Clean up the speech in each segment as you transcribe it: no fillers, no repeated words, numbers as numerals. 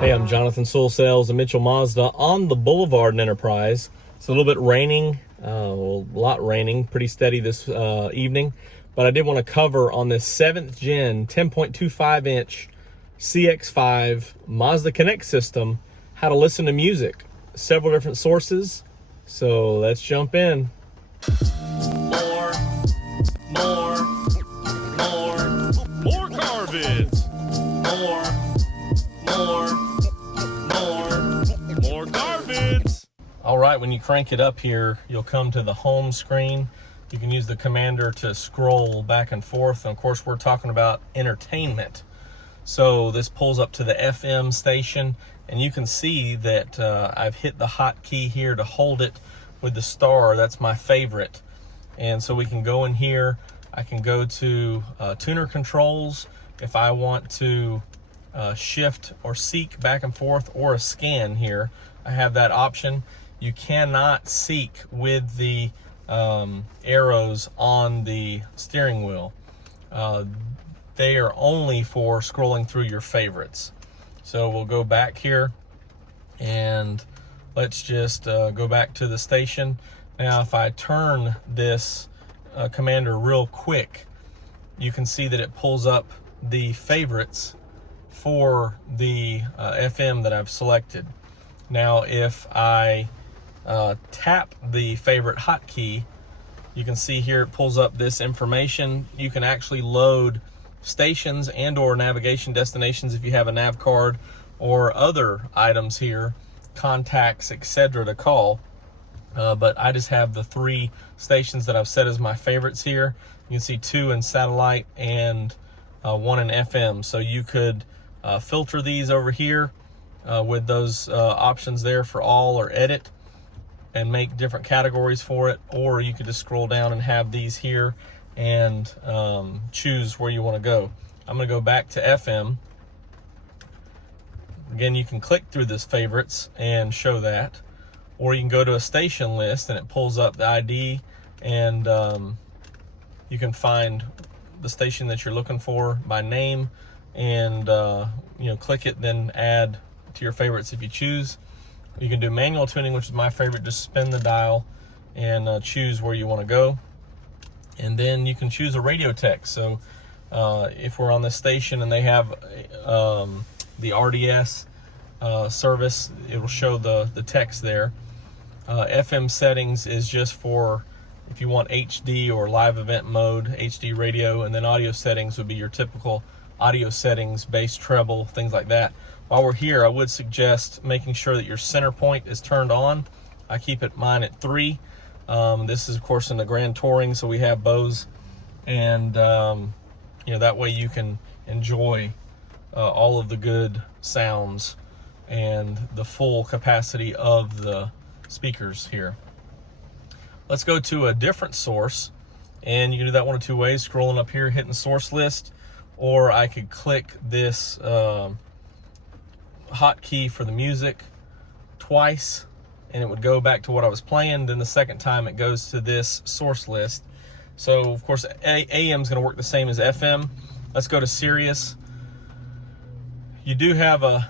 Hey, I'm Jonathan Sewell, sales of Mitchell Mazda on the Boulevard in Enterprise. It's a little bit raining, a lot raining, pretty steady this evening, but I did want to cover on this 7th gen 10.25 inch CX-5 Mazda Connect system how to listen to music, several different sources. So let's jump in. More car vids. More car vids. All right, when you crank it up here, you'll come to the home screen. You can use the commander to scroll back and forth. And of course, we're talking about entertainment. So this pulls up to the FM station, and you can see that I've hit the hotkey here to hold it with the star. That's my favorite. And so we can go in here. I can go to tuner controls if I want to shift or seek back and forth, or a scan here. I have that option. You cannot seek with the arrows on the steering wheel. They are only for scrolling through your favorites. So we'll go back here and let's just go back to the station. Now if I turn this commander real quick, you can see that it pulls up the favorites for the FM that I've selected. Now if I tap the favorite hotkey, you can see here it pulls up this information. You can actually load stations and or navigation destinations if you have a nav card, or other items here, contacts, etc. to call. But I just have the 3 stations that I've set as my favorites here. You can see 2 in satellite and 1 in FM. So you could filter these over here with those options there for all or edit, and make different categories for it, or you could just scroll down and have these here and choose where you want to go. I'm going to go back to FM. Again, you can click through this favorites and show that, or you can go to a station list and it pulls up the ID, and you can find the station that you're looking for by name, and click it, then add to your favorites if you choose. You can do manual tuning, which is my favorite. Just spin the dial and choose where you want to go, and then you can choose a radio text. So if we're on this station and they have the RDS service, it will show the text there. FM settings is just for if you want HD or live event mode, HD radio, and then audio settings would be your typical audio settings, bass, treble, things like that. While we're here, I would suggest making sure that your center point is turned on. I keep mine at 3. This is of course in the Grand Touring, so we have Bose, and that way you can enjoy all of the good sounds and the full capacity of the speakers here. Let's go to a different source, and you can do that one of 2 ways: scrolling up here, hitting the source list, or I could click this hotkey for the music twice, and it would go back to what I was playing. Then the second time it goes to this source list. So of course AM is going to work the same as FM. Let's go to Sirius. You do have let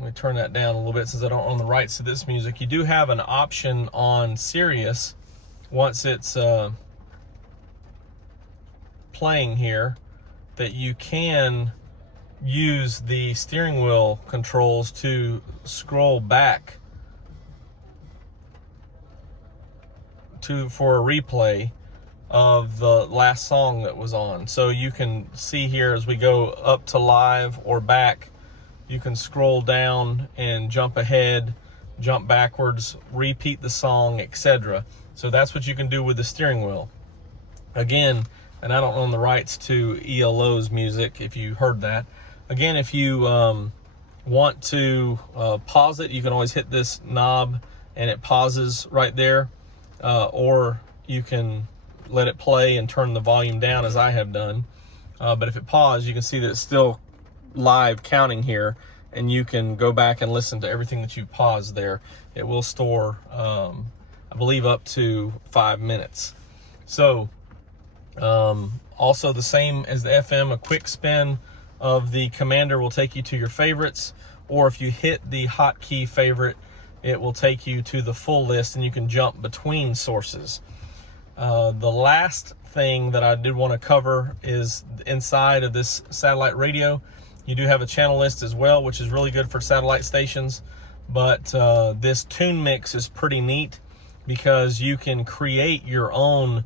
me turn that down a little bit since I don't own the rights to this music. You do have an option on Sirius once it's playing here, that you can use the steering wheel controls to scroll back for a replay of the last song that was on. So you can see here as we go up to live or back, you can scroll down and jump ahead, jump backwards, repeat the song, etc. So that's what you can do with the steering wheel. Again, and I don't own the rights to ELO's music, if you heard that. Again, if you want to pause it, you can always hit this knob and it pauses right there, or you can let it play and turn the volume down as I have done. But if it paused, you can see that it's still live counting here, and you can go back and listen to everything that you paused there. It will store, I believe, up to 5 minutes. So also the same as the FM, a quick spin of the commander will take you to your favorites, or if you hit the hotkey favorite, it will take you to the full list and you can jump between sources. The last thing that I did want to cover is inside of this satellite radio, you do have a channel list as well, which is really good for satellite stations. But this tune mix is pretty neat because you can create your own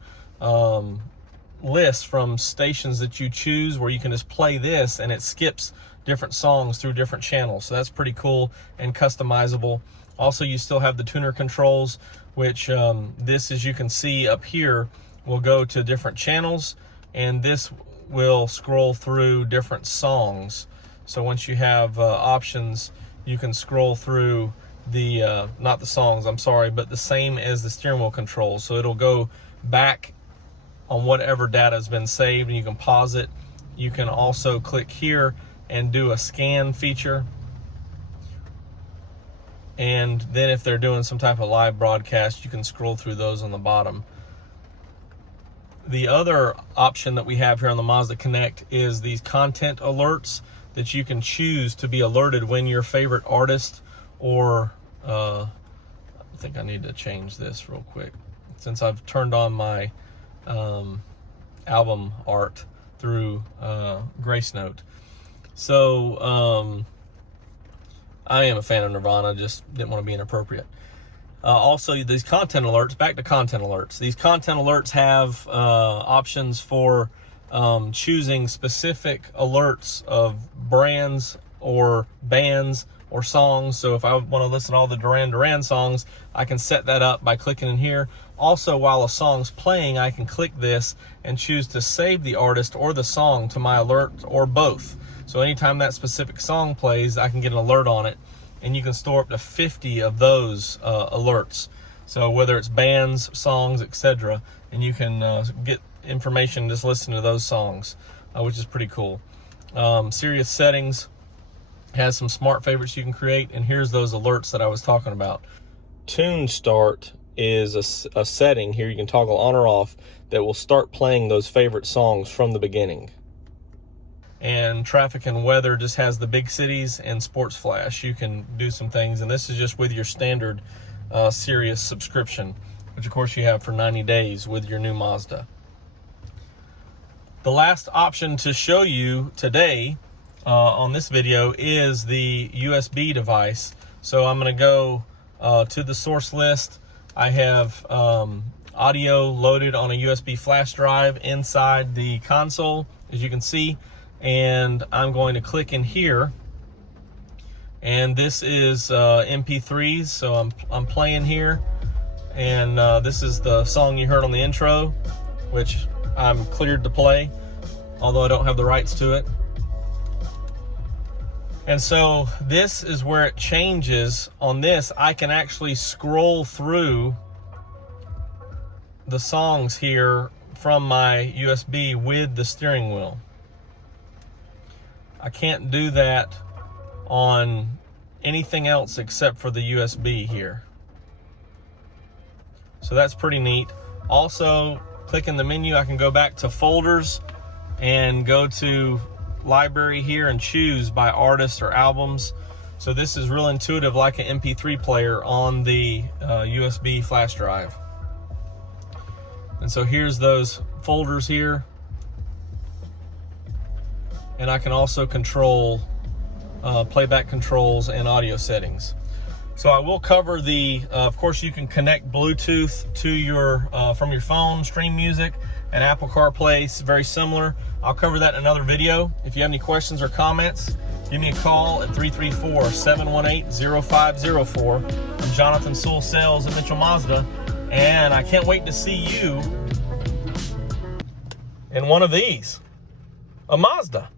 list from stations that you choose, where you can just play this and it skips different songs through different channels. So that's pretty cool and customizable. Also, you still have the tuner controls, which this, as you can see up here, will go to different channels, and this will scroll through different songs. So once you have options, you can scroll through the, not the songs, I'm sorry, but the same as the steering wheel controls. So it'll go back on whatever data has been saved, and you can pause it. You can also click here and do a scan feature. And then if they're doing some type of live broadcast, you can scroll through those on the bottom. The other option that we have here on the Mazda Connect is these content alerts that you can choose to be alerted when your favorite artist, or I think I need to change this real quick since I've turned on my album art through Grace Note. So I am a fan of Nirvana, just didn't want to be inappropriate. Also, these content alerts, back to content alerts. These content alerts have options for choosing specific alerts of brands or bands or songs. So if I want to listen to all the Duran Duran songs, I can set that up by clicking in here. Also, while a song's playing, I can click this and choose to save the artist or the song to my alert, or both. So anytime that specific song plays, I can get an alert on it, and you can store up to 50 of those alerts. So whether it's bands, songs, etc., and you can get information just listening to those songs, which is pretty cool. Sirius settings has some smart favorites you can create, and here's those alerts that I was talking about. Tune start is a setting here you can toggle on or off that will start playing those favorite songs from the beginning. And traffic and weather just has the big cities, and sports flash. You can do some things, and this is just with your standard Sirius subscription, which of course you have for 90 days with your new Mazda. The last option to show you today on this video is the USB device. So I'm going to go to the source list. I have audio loaded on a USB flash drive inside the console, as you can see. And I'm going to click in here, and this is MP3s, so I'm playing here, and this is the song you heard on the intro, which I'm cleared to play, although I don't have the rights to it. And so this is where it changes. On this, I can actually scroll through the songs here from my USB with the steering wheel. I can't do that on anything else except for the USB here. So that's pretty neat. Also, click in the menu, I can go back to folders and go to library here and choose by artist or albums. So this is real intuitive, like an MP3 player on the USB flash drive. And so here's those folders here. And I can also control playback controls and audio settings. So I will cover the, of course you can connect Bluetooth to your, from your phone, stream music, and Apple CarPlay is very similar. I'll cover that in another video. If you have any questions or comments, give me a call at 334-718-0504. I'm Jonathan Sewell, Sales at Mitchell Mazda, and I can't wait to see you in one of these. A Mazda.